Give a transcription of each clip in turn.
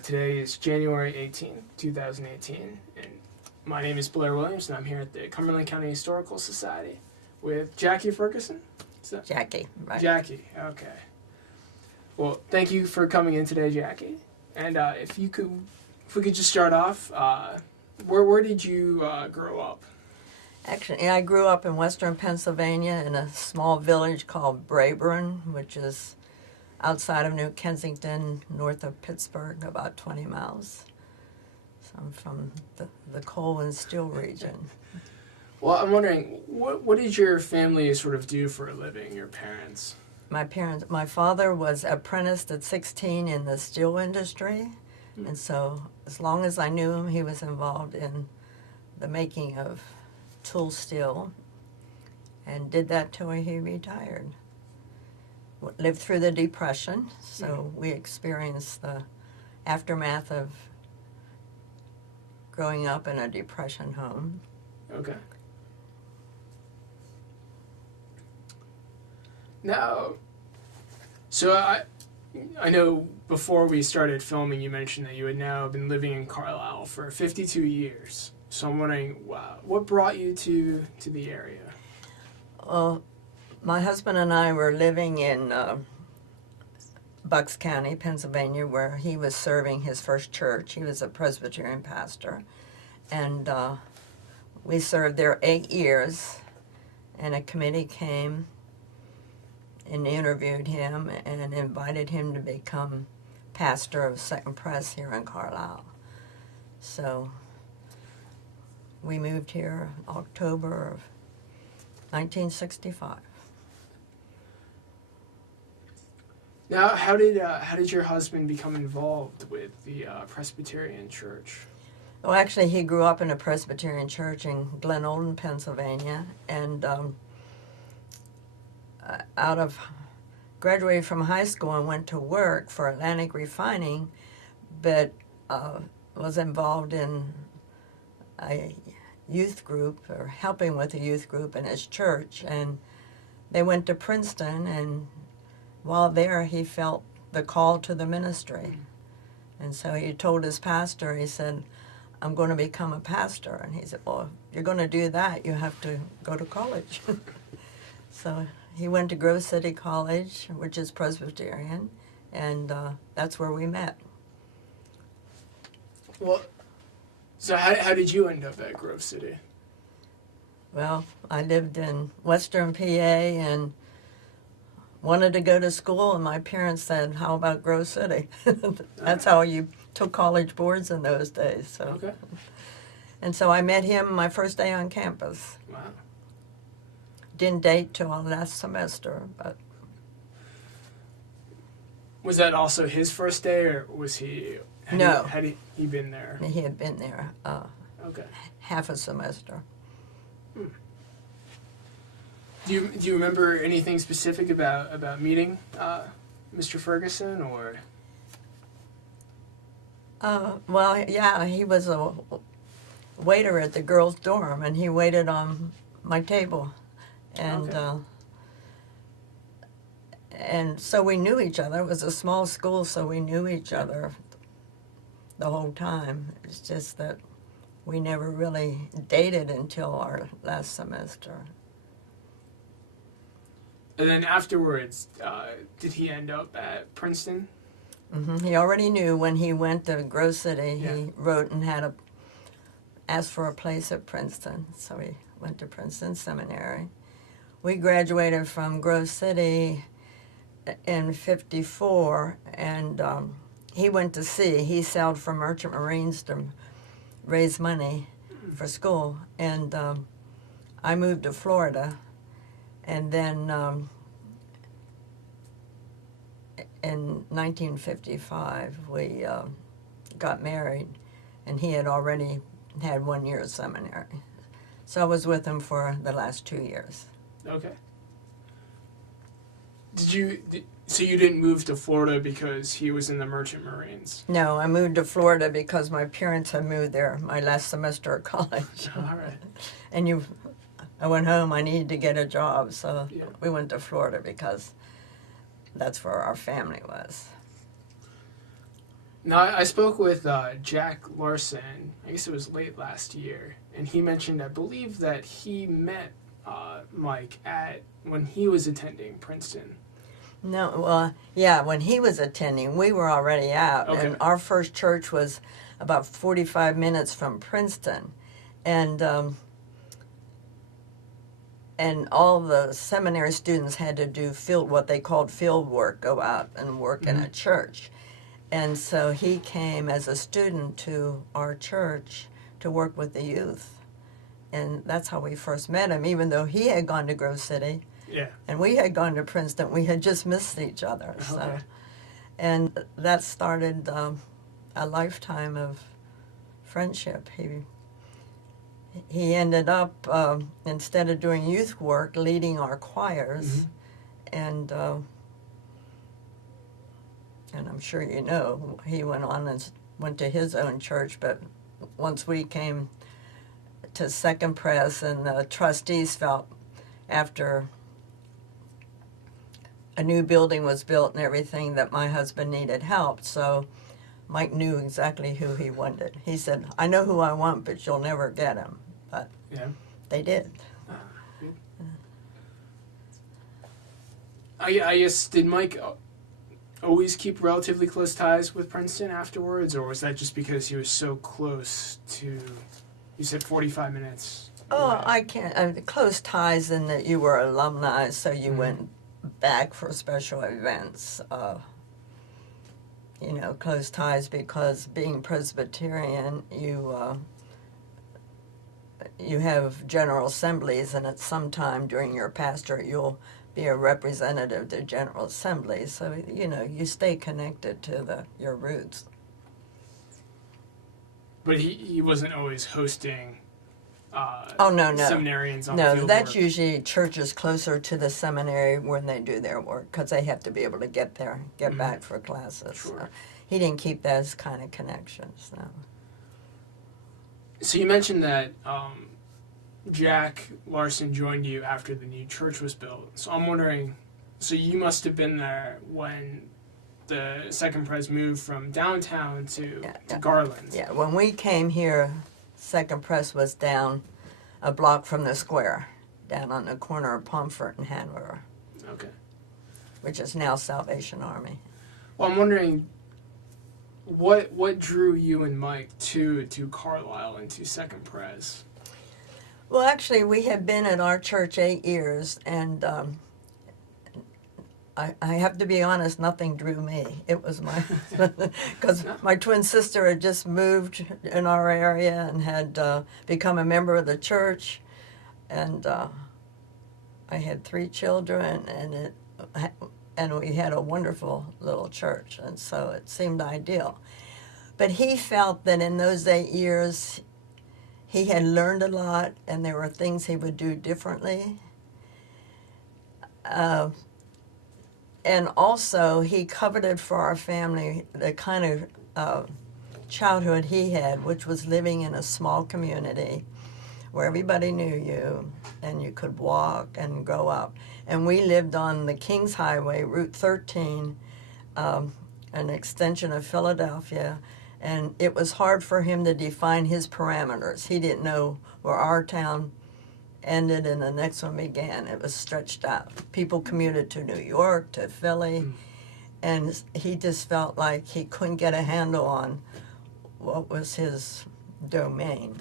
Today is January 18th, 2018, and my name is Blair Williams, and I'm here at the Cumberland County Historical Society with Jacky Ferguson. Jacky, right. Jacky, okay. Well, thank you for coming in today, Jacky. And if we could just start off, where did you grow up? Actually, I grew up in western Pennsylvania in a small village called Braeburn, which is outside of New Kensington, north of Pittsburgh, about 20 miles. So I'm from the coal and steel region. Well, I'm wondering, what did your family sort of do for a living, your parents? My father was apprenticed at 16 in the steel industry, and so as long as I knew him, he was involved in the making of tool steel, and did that till he retired. Lived through the Depression, so we experienced the aftermath of growing up in a Depression home. Okay. Now, so I know before we started filming, you mentioned that you had now been living in Carlisle for 52 years. So I'm wondering, wow, what brought you to the area? Well, my husband and I were living in Bucks County, Pennsylvania, where he was serving his first church. He was a Presbyterian pastor. And we served there 8 years, and a committee came and interviewed him and invited him to become pastor of Second Pres here in Carlisle. So we moved here October of 1965. Now, how did your husband become involved with the Presbyterian Church? Well, actually, he grew up in a Presbyterian church in Glen Olden, Pennsylvania, and graduated from high school and went to work for Atlantic Refining, but was involved in a youth group, or helping with a youth group in his church, and they went to Princeton, and while there he felt the call to the ministry. And so he told his pastor, he said, I'm going to become a pastor. And he said, well, if you're going to do that, you have to go to college. So he went to Grove City College, which is Presbyterian, and that's where we met. Well, so how did you end up at Grove City? Well, I lived in western PA and wanted to go to school, and my parents said, how about Grove City? That's how you took college boards in those days. So. Okay. And so I met him my first day on campus. Wow. Didn't date till last semester, but. Was that also his first day, or was he? Had he been there? He had been there Okay. half a semester. Do you remember anything specific about meeting Mr. Ferguson, or? Well, yeah, he was a waiter at the girls' dorm, and he waited on my table, and Okay. And so we knew each other. It was a small school, so we knew each other the whole time. It's just that we never really dated until our last semester. And then afterwards, did he end up at Princeton? Mm-hmm. He already knew when he went to Grove City. Yeah. He wrote and had asked for a place at Princeton, so he went to Princeton Seminary. We graduated from Grove City in '54, and he went to sea. He sailed for Merchant Marines to raise money for school, and I moved to Florida, and then in 1955 we got married, and he had already had 1 year of seminary. So I was with him for the last 2 years. Okay. So you didn't move to Florida because he was in the Merchant Marines? No, I moved to Florida because my parents had moved there my last semester of college. All right. And I went home, I needed to get a job, so Yeah. we went to Florida because that's where our family was. Now, I spoke with Jack Larson, I guess it was late last year, and he mentioned, I believe, that he met Mike when he was attending Princeton. No, well, yeah, when he was attending, we were already out, Okay. and our first church was about 45 minutes from Princeton, and all the seminary students had to do what they called field work, go out and work in a church. And so he came as a student to our church to work with the youth. And that's how we first met him, even though he had gone to Grove City. Yeah. And we had gone to Princeton. We had just missed each other. So, Okay. and that started a lifetime of friendship. He ended up, instead of doing youth work, leading our choirs. And I'm sure you know, he went on and went to his own church, but once we came to Second Pres, and the trustees felt after a new building was built and everything that my husband needed help, so Mike knew exactly who he wanted. He said, I know who I want, but you'll never get him. But Yeah. they did. Good. I guess, did Mike always keep relatively close ties with Princeton afterwards, or was that just because he was so close to, you said 45 minutes? Oh, away? I can't. Close ties in that you were alumni, so you went back for special events. Close ties because being Presbyterian, you have general assemblies, and at some time during your pastorate, you'll be a representative to General Assembly, so you stay connected to your roots. But he wasn't always hosting Oh, no. seminarians on No, field that's work. usually churches closer to the seminary when they do their work, because they have to be able to get there, get back for classes. Sure. So he didn't keep those kind of connections, no. So you mentioned that Jack Larson joined you after the new church was built. So I'm wondering, so you must have been there when the Second Pres moved from downtown to Garland. Yeah, when we came here, Second Pres was down a block from the square, down on the corner of Pomfret and Hanover, Okay. which is now Salvation Army. Well, I'm wondering, what drew you and Mike to Carlisle and to Second Pres? Well, actually, we had been at our church 8 years, and I have to be honest, nothing drew me. It was because my twin sister had just moved in our area and had become a member of the church, and I had 3 children, and we had a wonderful little church, and so it seemed ideal. But he felt that in those 8 years, he had learned a lot, and there were things he would do differently. And also, he coveted for our family the kind of childhood he had, which was living in a small community where everybody knew you, and you could walk and grow up. And we lived on the Kings Highway, Route 13, an extension of Philadelphia, and it was hard for him to define his parameters. He didn't know where our town ended and the next one began. It was stretched out. People commuted to New York, to Philly, and he just felt like he couldn't get a handle on what was his domain.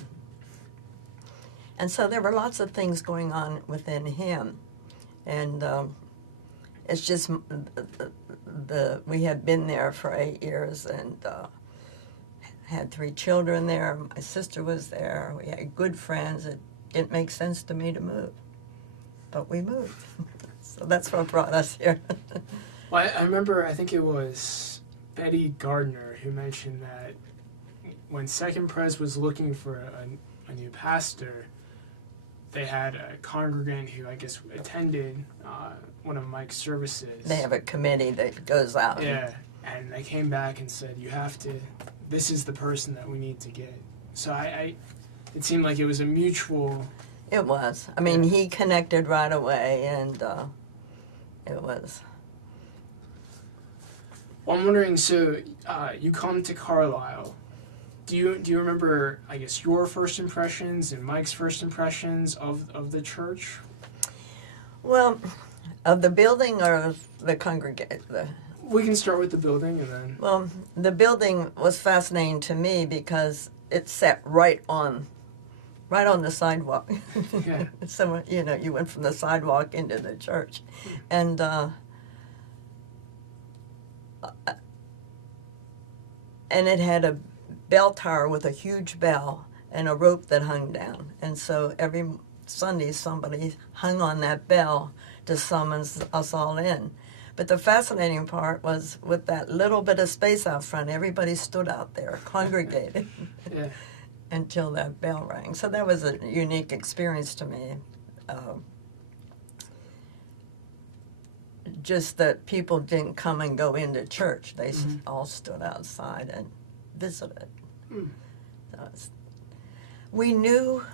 And so there were lots of things going on within him, and it's just we had been there for 8 years and had 3 children there. My sister was there. We had good friends. It didn't make sense to me to move, but we moved. So that's what brought us here. Well, I remember, I think it was Betty Gardner who mentioned that when Second Pres was looking for a new pastor, they had a congregant who I guess attended one of Mike's services. They have a committee that goes out. Yeah, and they came back and said, this is the person that we need to get. So it seemed like it was a mutual... It was. I mean, he connected right away, and it was... Well, I'm wondering, so you come to Carlisle. Do you remember, I guess, your first impressions and Mike's first impressions of the church? Well, of the building or of the congregation? We can start with the building and then. Well, the building was fascinating to me because it sat right on the sidewalk. Yeah. So, you went from the sidewalk into the church. And it had a bell tower with a huge bell and a rope that hung down. And so every Sunday somebody hung on that bell to summons us all in. But the fascinating part was with that little bit of space out front, everybody stood out there, congregated. Yeah. Until that bell rang. So that was a unique experience to me. Just that people didn't come and go into church. They all stood outside and visited. We knew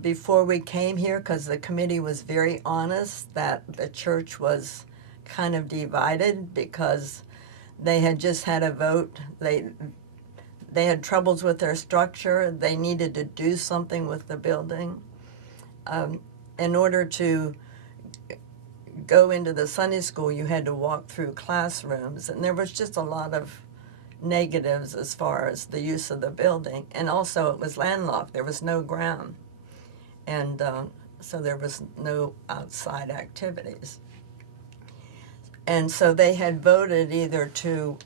before we came here, because the committee was very honest, that the church was kind of divided because they had just had a vote. They had troubles with their structure. They needed to do something with the building. In order to go into the Sunday school, you had to walk through classrooms, and there was just a lot of negatives as far as the use of the building. And also it was landlocked. There was no ground. And so there was no outside activities. And so they had voted either to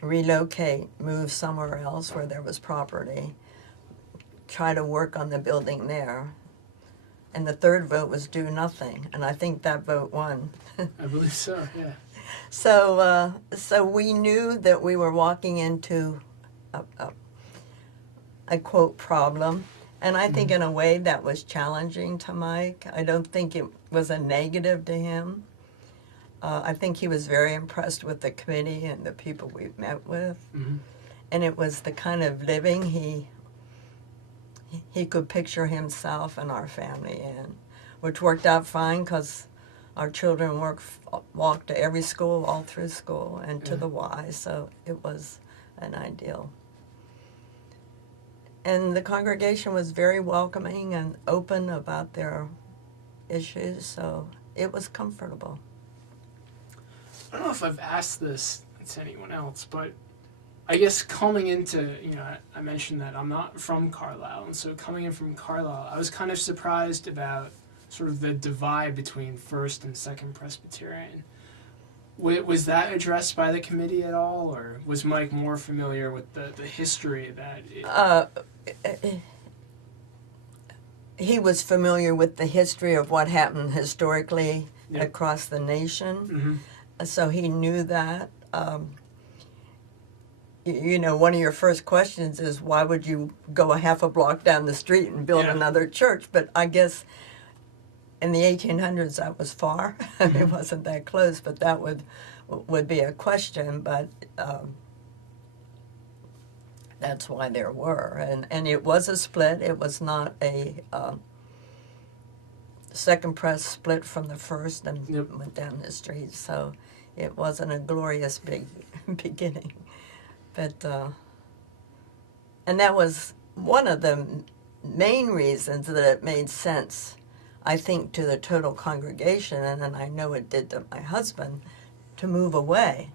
relocate, move somewhere else where there was property, try to work on the building there. And the third vote was do nothing, and I think that vote won. I believe so, yeah. So we knew that we were walking into a quote problem, and I think in a way that was challenging to Mike. I don't think it was a negative to him. I think he was very impressed with the committee and the people we met with. And it was the kind of living he could picture himself and our family in, which worked out fine because our children walked to every school, all through school, and to the Y, so it was an ideal. And the congregation was very welcoming and open about their issues, so it was comfortable. I don't know if I've asked this to anyone else, but I guess coming into, I mentioned that I'm not from Carlisle, and so coming in from Carlisle, I was kind of surprised about sort of the divide between First and Second Presbyterian. Was that addressed by the committee at all, or was Mike more familiar with the history that he was familiar with the history of what happened historically across the nation, so he knew that. One of your first questions is, why would you go a half a block down the street and build another church? But I guess in the 1800s that was far. It wasn't that close, but that would be a question. But that's why there were. And it was a split. It was not a Second Pres split from the First and went down the street. So it wasn't a glorious big beginning. But, and that was one of the main reasons that it made sense, I think, to the total congregation, and I know it did to my husband, to move away.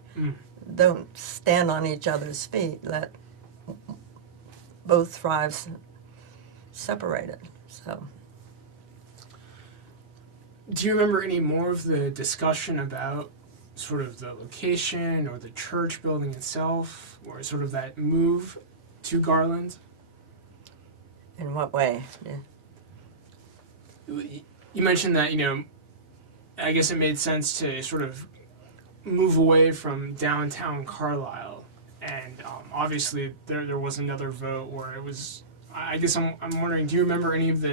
Don't stand on each other's feet. Let both thrive separated. So. Do you remember any more of the discussion about sort of the location or the church building itself, or sort of that move to Garland? In what way? You mentioned that, I guess it made sense to sort of move away from downtown Carlisle, and obviously there was another vote where it was, I guess I'm wondering, do you remember any of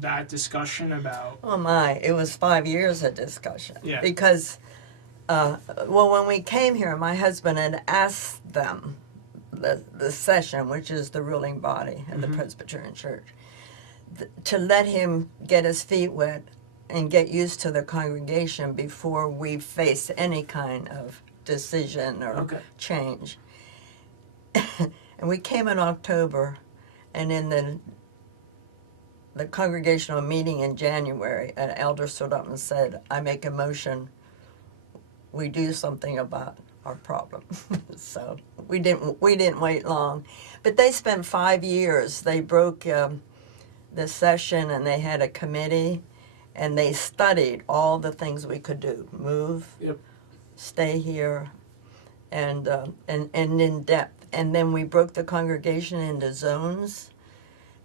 that discussion about? Oh my, it was 5 years of discussion. Yeah. Because when we came here, my husband had asked them, the session, which is the ruling body in the Presbyterian Church, to let him get his feet wet and get used to the congregation before we face any kind of decision or change. And we came in October, and in the congregational meeting in January, an elder stood up and said, "I make a motion, we do something about our problem." So we didn't wait long. But they spent 5 years. They broke the session, and they had a committee, and they studied all the things we could do: move, stay here, and in depth. And then we broke the congregation into zones,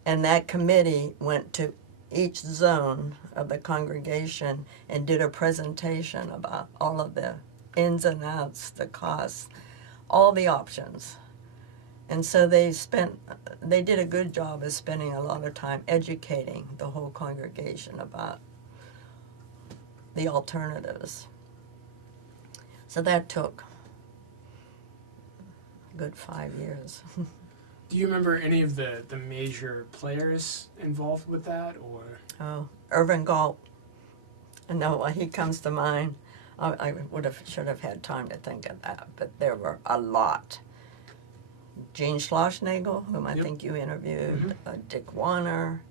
and that committee went to each zone of the congregation and did a presentation about all of the ins and outs, the costs, all the options. And so they did a good job of spending a lot of time educating the whole congregation about the alternatives. So that took a good 5 years. Do you remember any of the major players involved with that, or? Oh, Irvin Galt. No, he comes to mind. I should have had time to think of that, but there were a lot. Gene Schlossnagel, whom I think you interviewed, Dick Warner,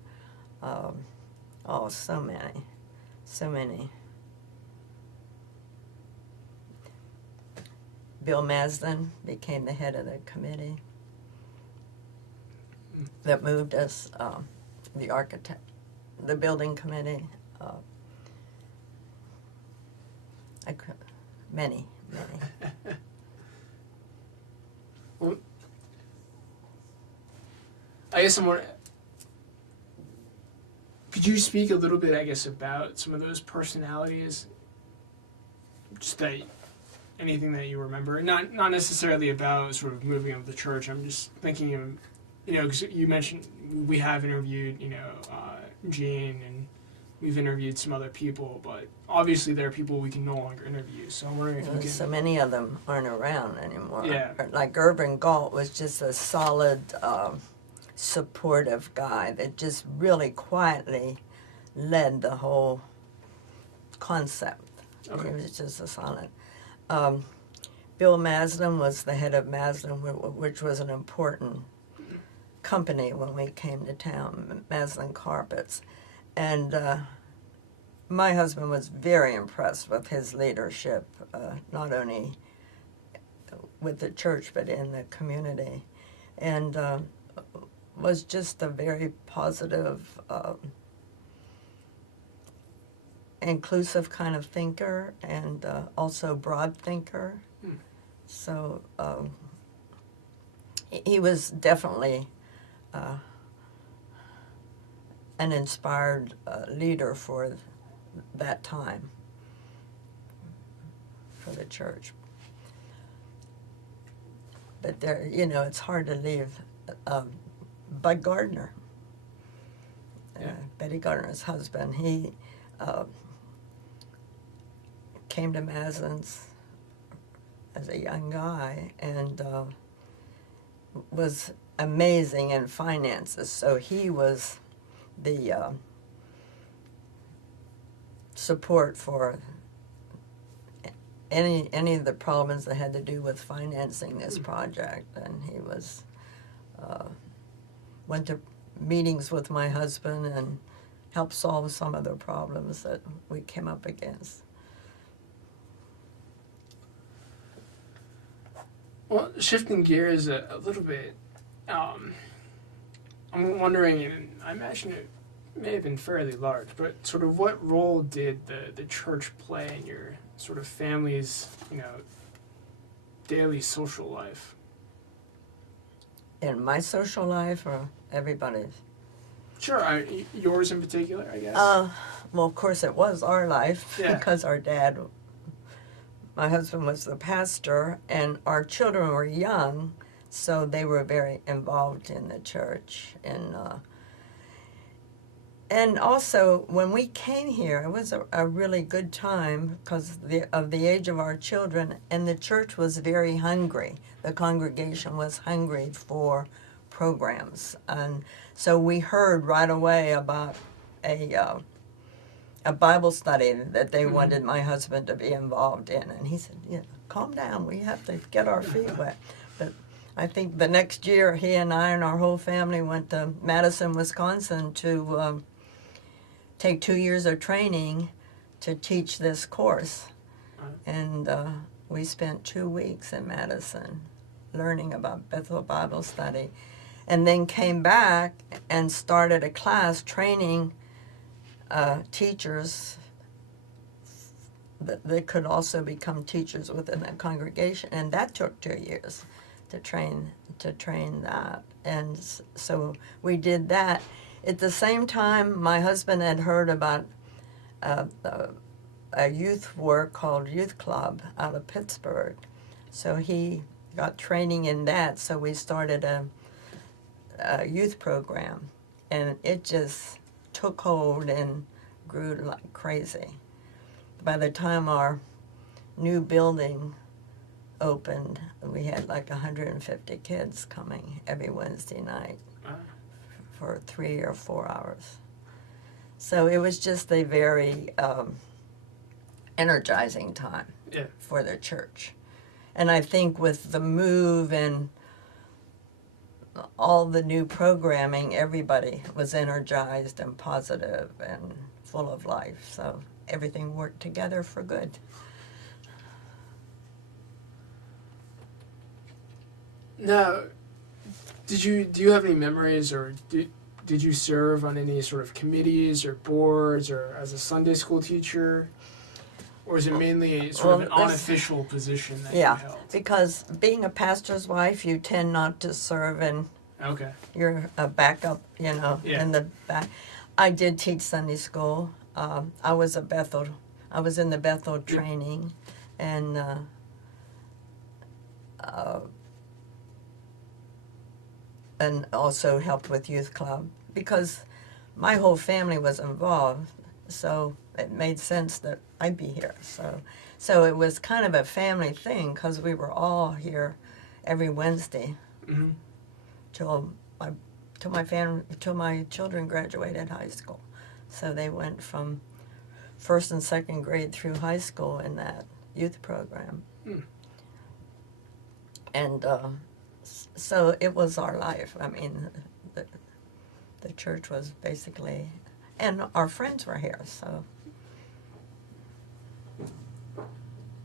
so many. Bill Masden became the head of the committee that moved us, the architect, the building committee. Many. Well, I guess could you speak a little bit, I guess, about some of those personalities? Just anything that you remember, not necessarily about sort of moving of the church. I'm just thinking of, because you mentioned we have interviewed, Gene, and we've interviewed some other people, but obviously there are people we can no longer interview. So I'm wondering if you can. So many of them aren't around anymore. Yeah. Like Irvin Galt was just a solid, supportive guy that just really quietly led the whole concept. Okay. He was just a solid. Bill Masden was the head of Masden, which was an important company when we came to town, Masden Carpets. And my husband was very impressed with his leadership, not only with the church but in the community, and was just a very positive, inclusive kind of thinker, and also broad thinker. So he was definitely an inspired leader for that time for the church. But there, it's hard to leave. Bud Gardner, Betty Gardner's husband, he came to Masden's as a young guy and was amazing in finances. So he was the support for any of the problems that had to do with financing this project, and he was went to meetings with my husband and helped solve some of the problems that we came up against. Well, shifting gears a little bit, I'm wondering, and I imagine it may have been fairly large, but sort of what role did the church play in your sort of family's, daily social life? In my social life or everybody's? Sure, yours in particular, I guess. Well, of course it was our life, Yeah. because my husband was the pastor, and our children were young, so they were very involved in the church. And also, when we came here, it was a really good time because of the age of our children, and the church was very hungry. The congregation was hungry for programs. And so we heard right away about a a Bible study that they wanted my husband to be involved in. And he said, calm down, we have to get our feet wet. But I think the next year, he and I and our whole family went to Madison, Wisconsin to take 2 years of training to teach this course. And we spent 2 weeks in Madison learning about Bethel Bible study, and then came back and started a class training teachers that they could also become teachers within the congregation, and that took 2 years to train that. And so we did that. At the same time, my husband had heard about a youth work called Youth Club out of Pittsburgh. So he got training in that, so we started a youth program. And it just took hold and grew like crazy. By the time our new building opened, we had like 150 kids coming every Wednesday night for 3 or 4 hours. So it was just a very energizing time for the church. And I think with the move and all the new programming, everybody was energized and positive and full of life. So everything worked together for good. Now, do you have any memories, or did you serve on any sort of committees or boards, or as a Sunday school teacher? Or is it mainly sort of an unofficial position that you held? Because being a pastor's wife, you tend not to serve in you're a backup, in the back. I did teach Sunday school. I was in the Bethel training, and also helped with youth club, because my whole family was involved, so it made sense that I'd be here. So it was kind of a family thing, because we were all here every Wednesday till my children graduated high school. So they went from first and second grade through high school in that youth program. And so it was our life. I mean, the church was basically, and our friends were here, so.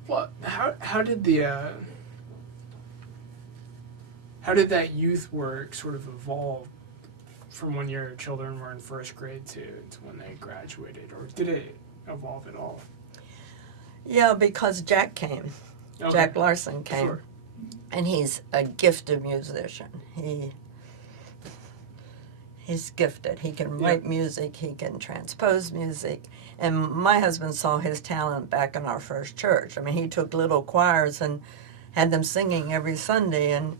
Well, how did that youth work sort of evolve from when your children were in first grade to when they graduated, or did it evolve at all? Yeah, because Jack came. Okay. Jack Larson came. Sure. And he's a gifted musician. He's gifted. He can write music, he can transpose music. And my husband saw his talent back in our first church. I mean, he took little choirs and had them singing every Sunday. And,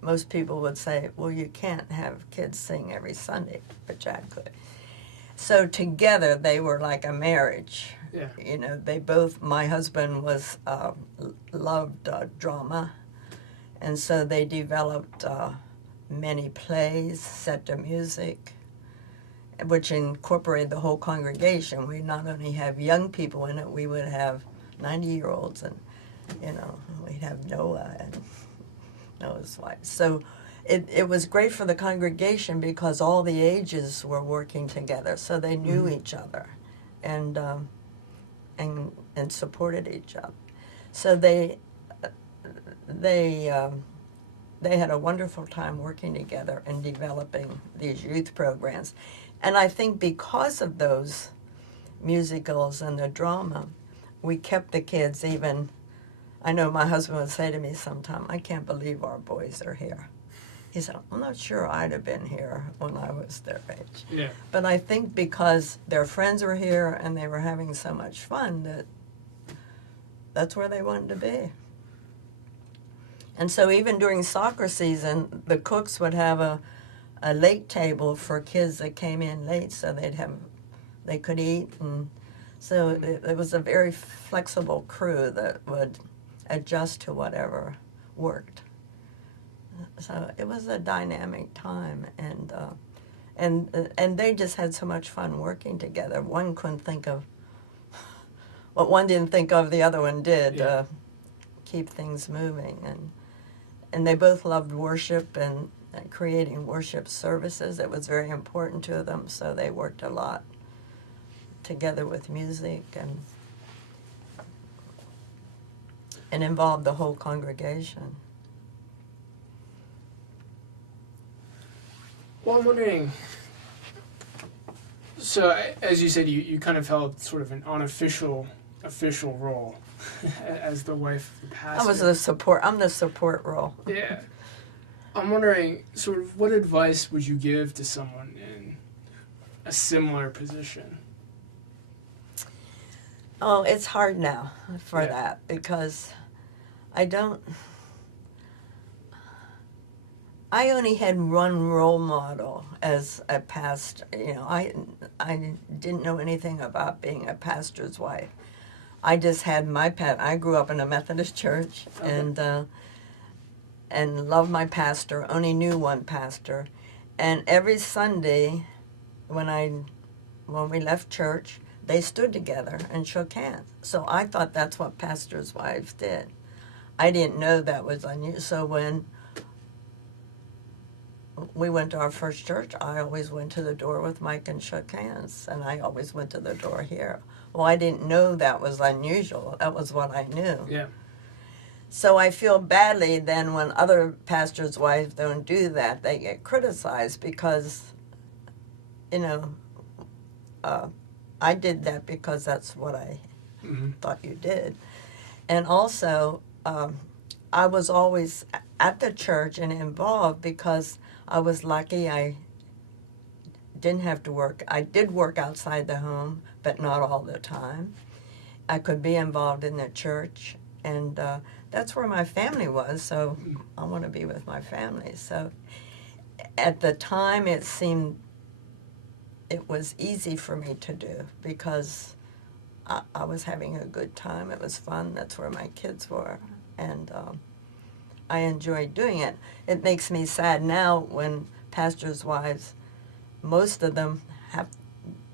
most people would say, well, you can't have kids sing every Sunday, but Jack could. So together they were like a marriage. Yeah. They both, my husband loved drama. And so they developed many plays set to music, which incorporated the whole congregation. We not only have young people in it, we would have 90-year-olds, and we'd have Noah and Noah's wife. So it was great for the congregation because all the ages were working together, so they knew each other, and supported each other. So they had a wonderful time working together and developing these youth programs. And I think because of those musicals and the drama, we kept the kids even. I know my husband would say to me sometime, I can't believe our boys are here. He said, I'm not sure I'd have been here when I was their age. Yeah. But I think because their friends were here and they were having so much fun, that's where they wanted to be. And so even during soccer season, the cooks would have a late table for kids that came in late, so they could eat. And so it was a very flexible crew that would adjust to whatever worked. So it was a dynamic time, and and they just had so much fun working together. One couldn't think of what one didn't think of, the other one did. Yeah. Keep things moving, and they both loved worship and creating worship services. It was very important to them, so they worked a lot together with music and involved the whole congregation. Well, I'm wondering, so as you said, you kind of held sort of an unofficial role as the wife of the pastor. I'm the support role. Yeah. I'm wondering, sort of, what advice would you give to someone in a similar position? Oh, it's hard now for Yeah. that, because I only had one role model as a pastor. You know, I didn't know anything about being a pastor's wife. I just had I grew up in a Methodist church, Okay. and loved my pastor, only knew one pastor. And every Sunday when we left church, they stood together and shook hands. So I thought that's what pastors' wives did. I didn't know that was unusual. So when we went to our first church, I always went to the door with Mike and shook hands, and I always went to the door here. Well, I didn't know that was unusual. That was what I knew. Yeah. So I feel badly then when other pastors' wives don't do that. They get criticized because, you know, I did that because that's what I thought you did. And also, I was always at the church and involved because I was lucky. I didn't have to work. I did work outside the home, but not all the time. I could be involved in the church, and that's where my family was, so I want to be with my family. So at the time, it seemed it was easy for me to do because I was having a good time. It was fun. That's where my kids were, and I enjoyed doing it. It makes me sad now when pastors' wives, most of them have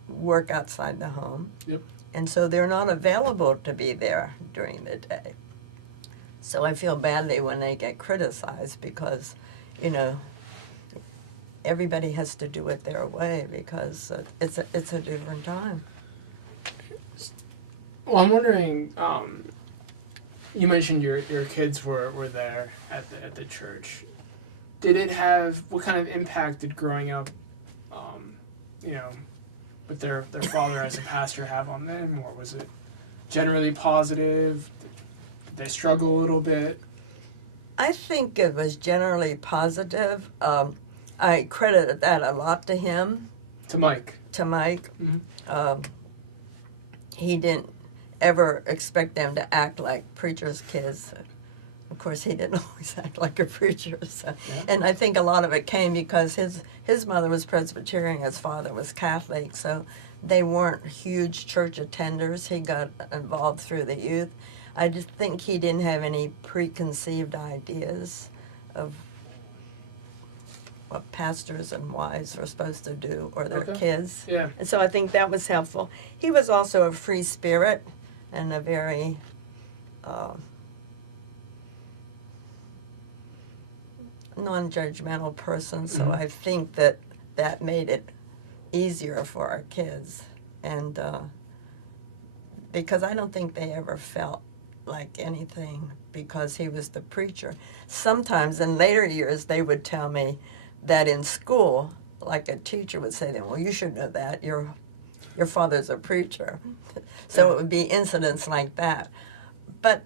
work outside the home. Yep. And so they're not available to be there during the day. So I feel badly when they get criticized because, you know, everybody has to do it their way because it's a different time. Well, I'm wondering, you mentioned your kids were there at the church. Did it have, what kind of impact did growing up, you know, with their father as a pastor have on them, or was it generally positive? Did they struggle a little bit? I think it was generally positive. I credited that a lot to him. To Mike. Mm-hmm. He didn't ever expect them to act like preachers' kids. Of course, he didn't always act like a preacher. So. Yeah. And I think a lot of it came because his mother was Presbyterian, his father was Catholic, so they weren't huge church attenders. He got involved through the youth. I just think he didn't have any preconceived ideas of what pastors and wives were supposed to do or their kids. Yeah. And so I think that was helpful. He was also a free spirit and a very non-judgmental person, so I think that made it easier for our kids. And because I don't think they ever felt like anything because he was the preacher. Sometimes in later years they would tell me that in school, like a teacher would say to them, well, you should know that, your father's a preacher. So it would be incidents like that. But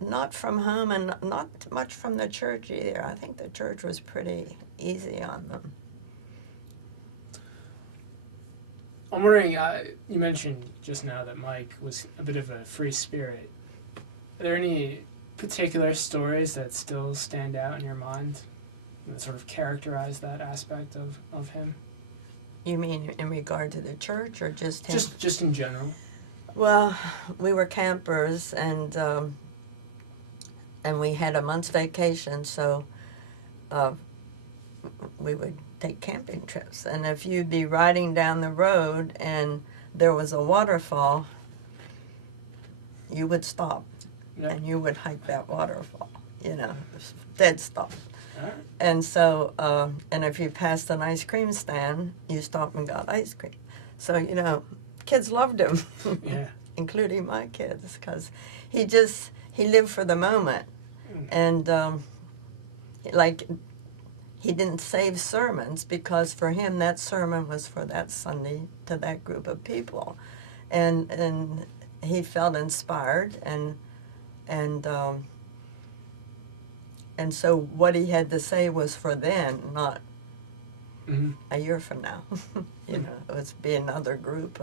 not from home and not much from the church either. I think the church was pretty easy on them. I'm wondering, you mentioned just now that Mike was a bit of a free spirit. Are there any particular stories that still stand out in your mind that sort of characterize that aspect of him? You mean in regard to the church or just him? Just in general. Well, we were campers and we had a month's vacation, so we would take camping trips. And if you'd be riding down the road and there was a waterfall, you would stop and you would hike that waterfall, dead stop. Alright. And so, and if you passed an ice cream stand, you stopped and got ice cream. So, kids loved him, Yeah. including my kids, because he lived for the moment. And, he didn't save sermons because for him that sermon was for that Sunday to that group of people. And he felt inspired and so what he had to say was for then, not a year from now. It was be another group,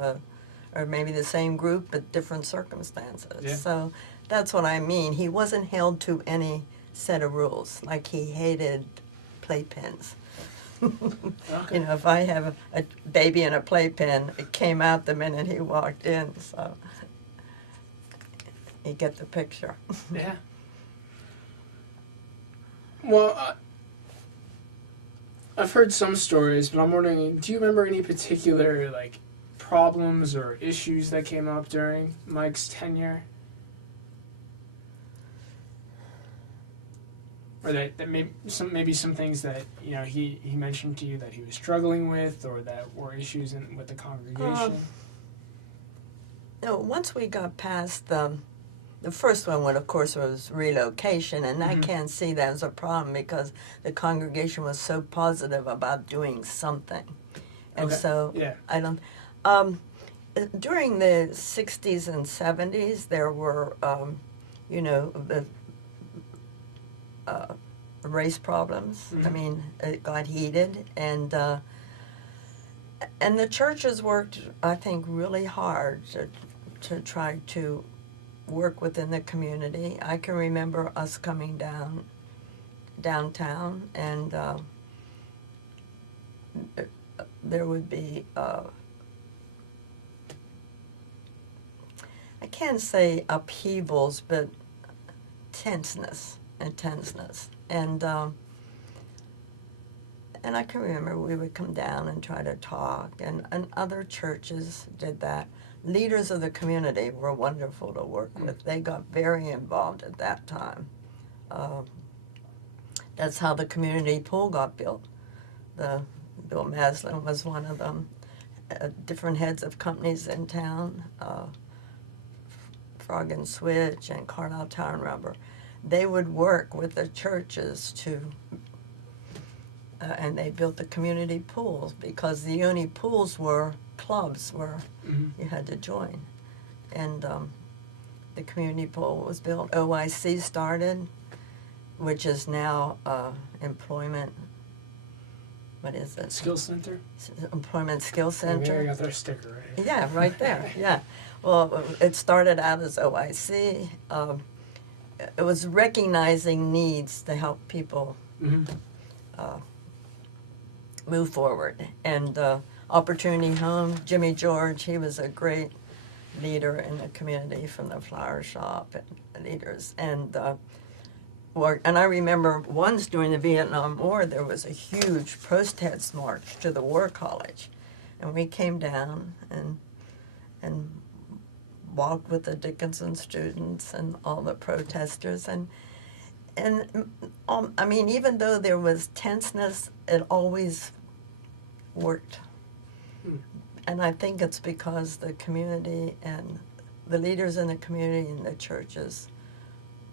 or maybe the same group but different circumstances. Yeah. So that's what I mean. He wasn't held to any set of rules. Like he hated playpens. Okay. If I have a baby in a playpen, it came out the minute he walked in. So you get the picture. Yeah. Well, I've heard some stories, but I'm wondering, do you remember any particular, problems or issues that came up during Mike's tenure? Or that maybe some things that, he mentioned to you that he was struggling with, or that were issues with the congregation? Once we got past the first one, of course, was relocation, and I can't see that as a problem because the congregation was so positive about doing something. And Okay. so Yeah. I don't. During the 60s and 70s, there were, the race problems. I mean, it got heated, and the churches worked, I think, really hard to try to work within the community. I can remember us coming downtown, and there would be I can't say upheavals, but tenseness, and I can remember we would come down and try to talk, and other churches did that. Leaders of the community were wonderful to work with. They got very involved at that time. That's how the community pool got built. Bill Maslin was one of them. Different heads of companies in town, Frog and Switch and Carlisle Tire and Rubber, they would work with the churches and they built the community pools because the only pools were clubs where you had to join. And the community pool was built. OIC started, which is now employment, what is it? Skills Center? Employment Skills Center. There you got their sticker right here. Yeah, right there, yeah. Well, it started out as OIC. It was recognizing needs to help people move forward. And Opportunity Home, Jimmy George, he was a great leader in the community from the flower shop and leaders. And I remember once during the Vietnam War, there was a huge protest march to the War College. And we came down and walked with the Dickinson students and all the protesters. And I mean, even though there was tenseness, it always worked. And I think it's because the community and the leaders in the community and the churches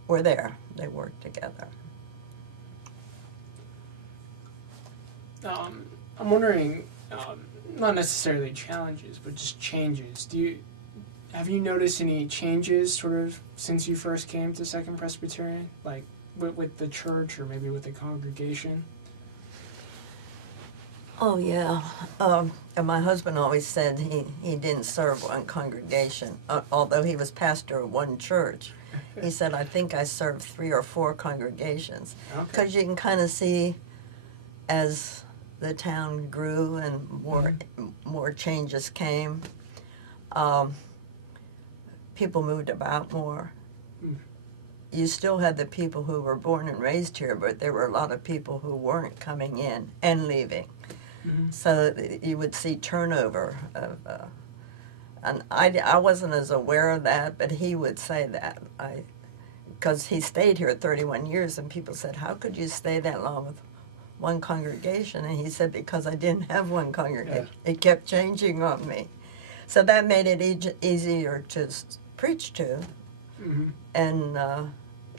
were there. They worked together. I'm wondering, not necessarily challenges, but just changes. Have you noticed any changes sort of since you first came to Second Presbyterian, like with the church or maybe with the congregation? Oh, yeah. And my husband always said he didn't serve one congregation, although he was pastor of one church. He said, I think I served 3 or 4 congregations. Because you can kind of see as the town grew and more changes came, people moved about more. You still had the people who were born and raised here, but there were a lot of people who weren't coming in and leaving. So you would see turnover of, and I wasn't as aware of that, but he would say that. Because he stayed here 31 years, and people said, how could you stay that long with one congregation? And he said, because I didn't have one congregation. Yeah. It kept changing on me. So that made it easier to preach to and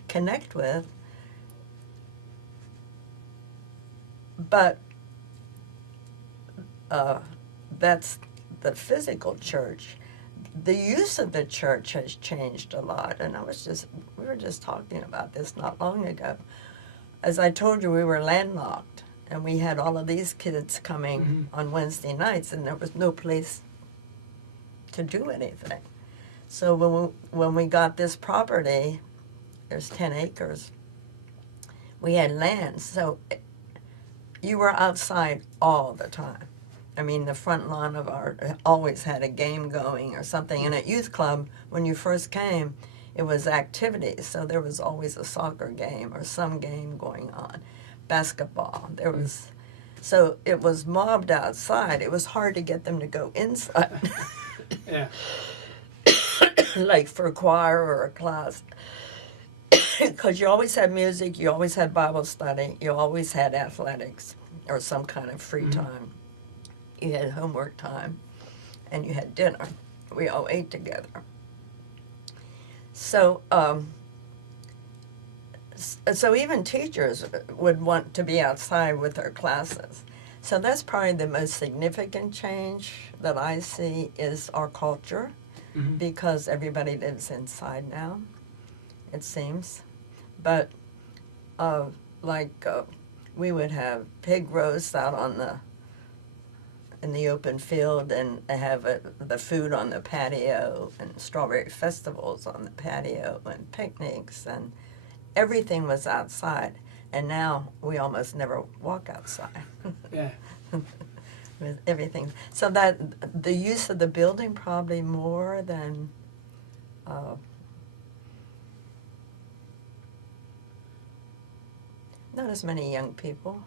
connect with. But that's the physical church. The use of the church has changed a lot, and we were just talking about this not long ago. As I told you, we were landlocked, and we had all of these kids coming on Wednesday nights, and there was no place to do anything. So when we got this property, there's 10 acres, we had land, so you were outside all the time. I mean, the front lawn of always had a game going or something. And at youth club, when you first came, it was activities. So there was always a soccer game or some game going on, basketball. So it was mobbed outside. It was hard to get them to go inside. Yeah. Like for a choir or a class. Because you always had music, you always had Bible study, you always had athletics or some kind of free time. You had homework time, and you had dinner. We all ate together. So, so even teachers would want to be outside with their classes. So that's probably the most significant change that I see is our culture, because everybody lives inside now, it seems. But we would have pig roasts out in the open field, and have the food on the patio, and strawberry festivals on the patio, and picnics, and everything was outside. And now we almost never walk outside. Yeah. With everything. So that the use of the building probably more than not as many young people.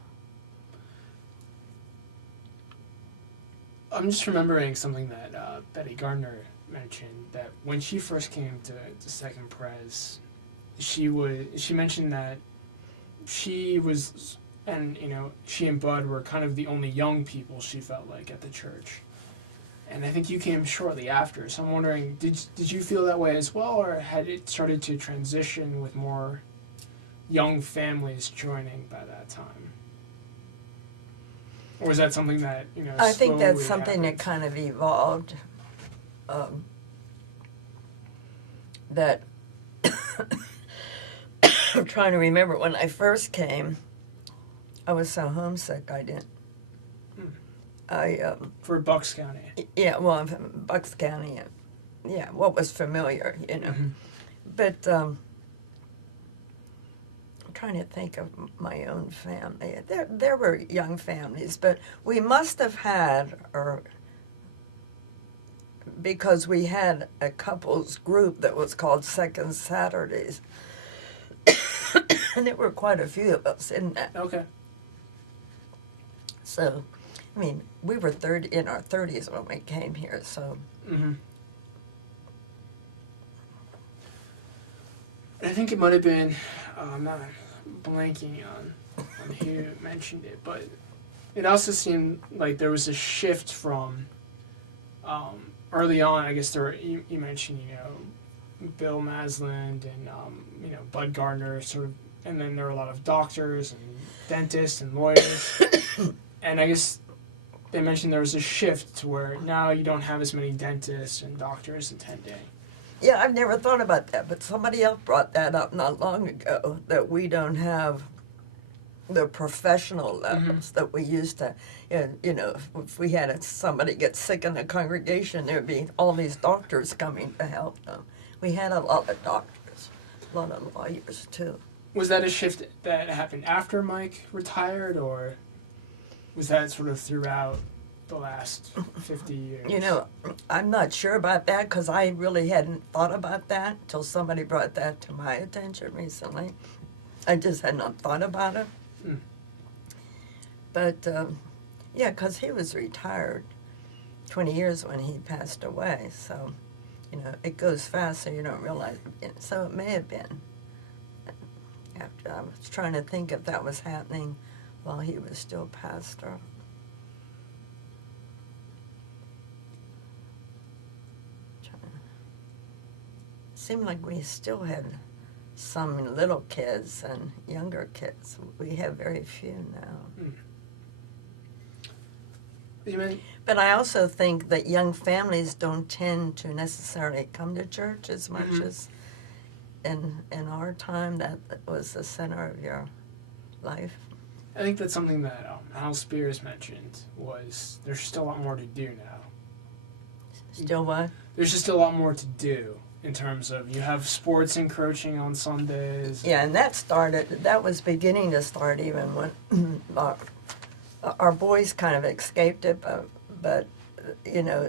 I'm just remembering something that Betty Gardner mentioned, that when she first came to Second Pres, she mentioned that she was, and she and Bud were kind of the only young people she felt like at the church. And I think you came shortly after, so I'm wondering, did you feel that way as well, or had it started to transition with more young families joining by that time? Or was that something that, I think that's slowly something happened? that kind of evolved. That I'm trying to remember when I first came, I was so homesick I didn't. For Bucks County. Yeah, well, Bucks County, yeah, what was familiar, But I'm trying to think of my own family. There were young families, but we must have had, because we had a couples group that was called Second Saturdays. And there were quite a few of us in that. Okay. So, I mean, we were in our 30s when we came here, so. I think it might have been, I'm not blanking on who mentioned it, but it also seemed like there was a shift from early on. I guess you mentioned, Bill Masland and Bud Gardner, sort of, and then there were a lot of doctors and dentists and lawyers, and I guess they mentioned there was a shift to where now you don't have as many dentists and doctors attending. Yeah, I've never thought about that, but somebody else brought that up not long ago, that we don't have the professional levels that we used to. If we had somebody get sick in the congregation, there'd be all these doctors coming to help them. We had a lot of doctors, a lot of lawyers, too. Was that a shift that happened after Mike retired, or was that sort of throughout the last 50 years? I'm not sure about that, because I really hadn't thought about that until somebody brought that to my attention recently. I just had not thought about it. But Yeah, because he was retired 20 years when he passed away. So, it goes fast, so you don't realize it. So it may have been. After I was trying to think if that was happening while he was still pastor. Seemed like we still had some little kids and younger kids. We have very few now. But I also think that young families don't tend to necessarily come to church as much as in our time. That was the center of your life. I think that's something that Al Spears mentioned, was there's just a lot more to do now. Still what? There's just a lot more to do in terms of you have sports encroaching on Sundays. Yeah, and that was beginning to start even when our boys kind of escaped it, but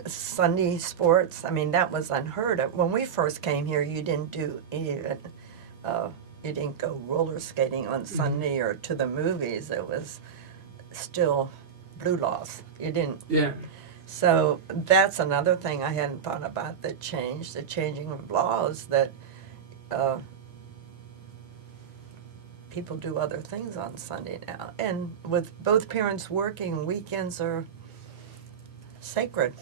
Sunday sports, I mean, that was unheard of. When we first came here, you didn't do any of it. You didn't go roller skating on Sunday or to the movies. It was still blue laws. You didn't. Yeah. So that's another thing I hadn't thought about, the changing of laws, that people do other things on Sunday now. And with both parents working, weekends are sacred,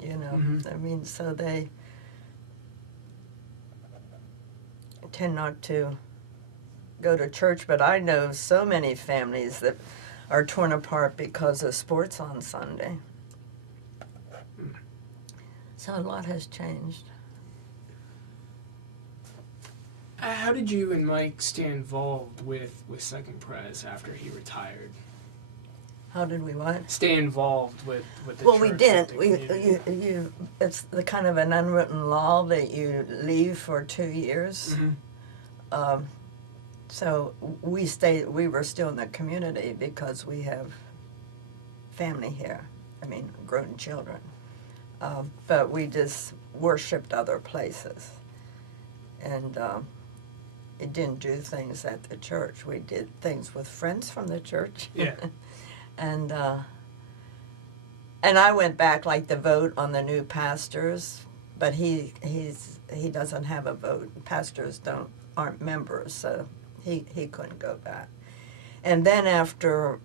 I mean, so they tend not to go to church. But I know so many families that are torn apart because of sports on Sunday. So a lot has changed. How did you and Mike stay involved with Second Pres after he retired? How did we what? Stay involved with the church. Well, we didn't. It's the kind of an unwritten law that you leave for 2 years. So we stayed. We were still in the community because we have family here. I mean, grown children. But we just worshipped other places, and it didn't do things at the church. We did things with friends from the church. Yeah. And I went back, like, the vote on the new pastors, but he doesn't have a vote. Pastors aren't members, so he couldn't go back. And then after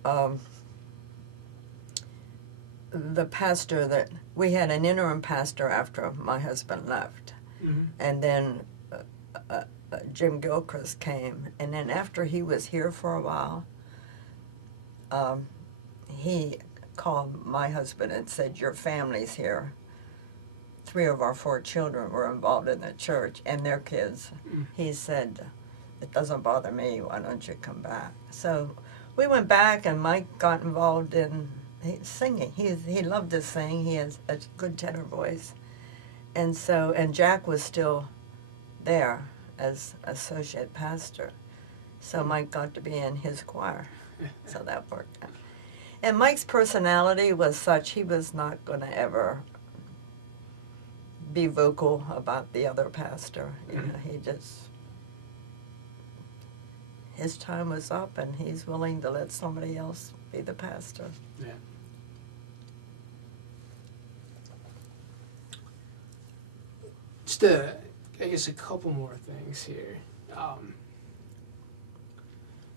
the pastor that we had, an interim pastor after my husband left, and then Jim Gilchrist came, and then after he was here for a while, he called my husband and said, "Your family's here." 3 of our 4 children were involved in the church, and their kids. He said, "It doesn't bother me, why don't you come back?" So we went back, and Mike got involved in singing. He loved to sing. He has a good tenor voice. And Jack was still there as associate pastor. So Mike got to be in his choir. So that worked out. And Mike's personality was such, he was not going to ever be vocal about the other pastor. He just, his time was up, and he's willing to let somebody else be the pastor. Yeah. Just I guess a couple more things here. I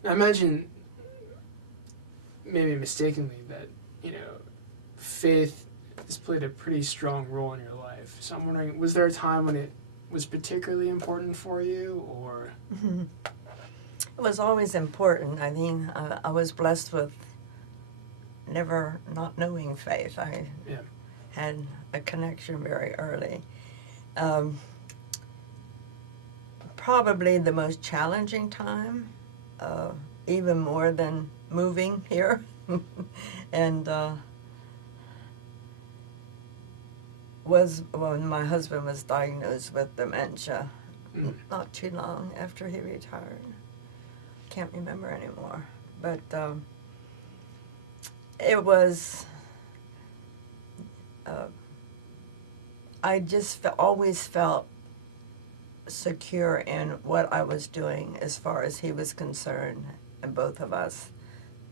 imagine, maybe mistakenly, that, faith has played a pretty strong role in your life. So I'm wondering, was there a time when it was particularly important for you, or? It was always important. I mean, I was blessed with never not knowing faith. I had a connection very early. Probably the most challenging time, even more than moving here, and was when my husband was diagnosed with dementia, not too long after he retired. Can't remember anymore, but it was. I just always felt secure in what I was doing as far as he was concerned, and both of us,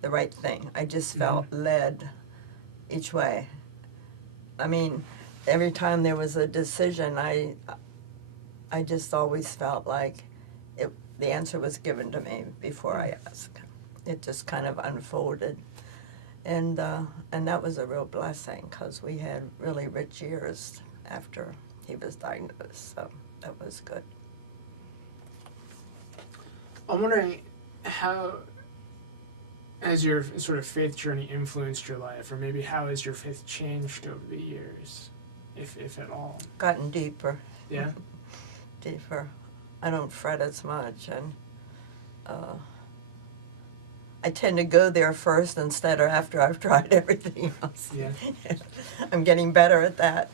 the right thing. I just felt led each way. I mean, every time there was a decision, I just always felt like the answer was given to me before I asked. It just kind of unfolded. And that was a real blessing, because we had really rich years after he was diagnosed, so that was good. I'm wondering how has your sort of faith journey influenced your life, or maybe how has your faith changed over the years, if at all? Gotten deeper. Yeah? Deeper. I don't fret as much, and I tend to go there first instead of after I've tried everything else. Yeah. I'm getting better at that.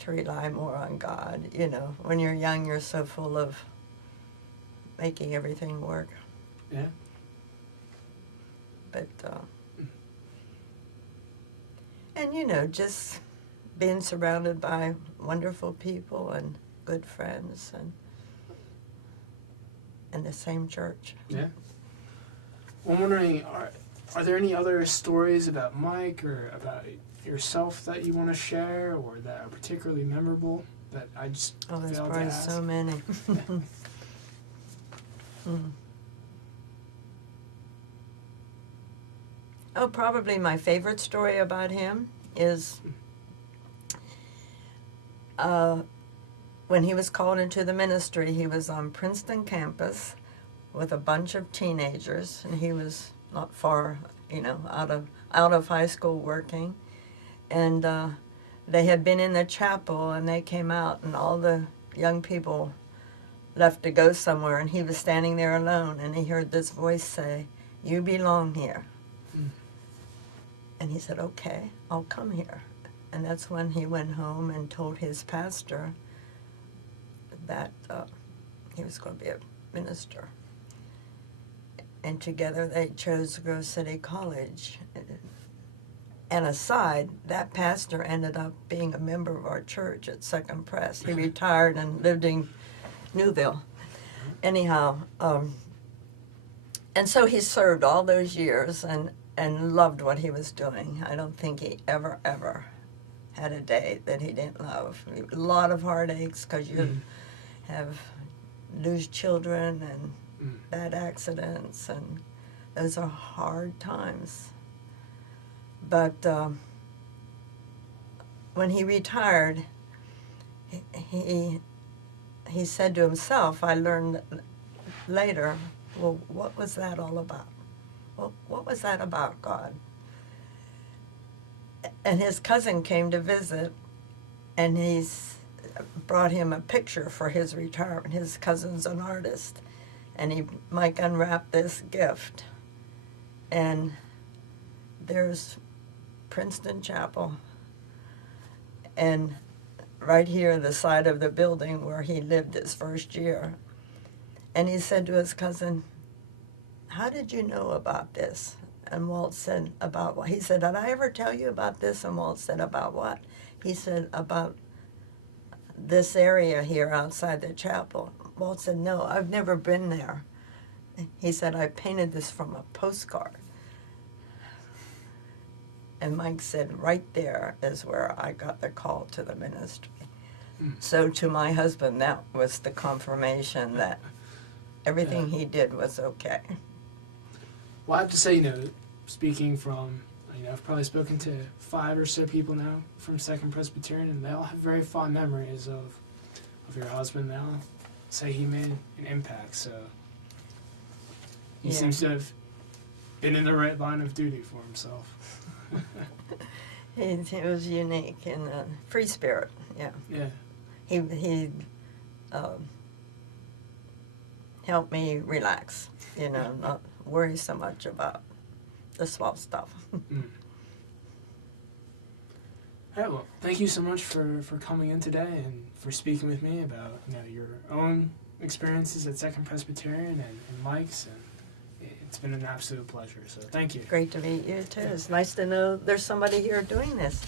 To rely more on God. You know, when you're young, you're so full of making everything work. Yeah. But, and you know, just being surrounded by wonderful people and good friends and the same church. Yeah. Well, I'm wondering, are there any other stories about Mike or about yourself that you want to share, or that are particularly memorable that I just there's failed to probably ask? so many. Oh, probably my favorite story about him is when he was called into the ministry. He was on Princeton campus with a bunch of teenagers, and he was not far, you know, out of high school working. And they had been in the chapel, and they came out, and all the young people left to go somewhere, and he was standing there alone, and he heard this voice say, "You belong here." Mm. And he said, "Okay, I'll come here." And that's when he went home and told his pastor that he was going to be a minister. And together they chose Grove City College. And aside, that pastor ended up being a member of our church at Second Pres. He retired and lived in Newville. Anyhow, and so he served all those years and loved what he was doing. I don't think he ever had a day that he didn't love. A lot of heartaches, because you lose children and bad accidents, and those are hard times. But when he retired, he said to himself, I learned later, well, what was that all about? Well, what was that about, God? And his cousin came to visit, and he's brought him a picture for his retirement. His cousin's an artist, and Mike unwrapped this gift, and there's Princeton Chapel, and right here, the side of the building where he lived his first year. And he said to his cousin, "How did you know about this?" And Walt said, "About what?" He said, "Did I ever tell you about this?" And Walt said, "About what?" He said, "About this area here outside the chapel." Walt said, "No, I've never been there." He said, "I painted this from a postcard." And Mike said, "Right there is where I got the call to the ministry." So to my husband, that was the confirmation that everything he did was okay. Well, I have to say, speaking from, I've probably spoken to 5 or so people now from Second Presbyterian, and they all have very fond memories of your husband. They all say he made an impact, so he seems to have been in the right line of duty for himself. He was unique and a free spirit, yeah. Yeah. He helped me relax, not worry so much about the small stuff. All right, well, thank you so much for coming in today and for speaking with me about your own experiences at Second Presbyterian and Mike's, and it's been an absolute pleasure, so thank you. Great to meet you, too. It's nice to know there's somebody here doing this.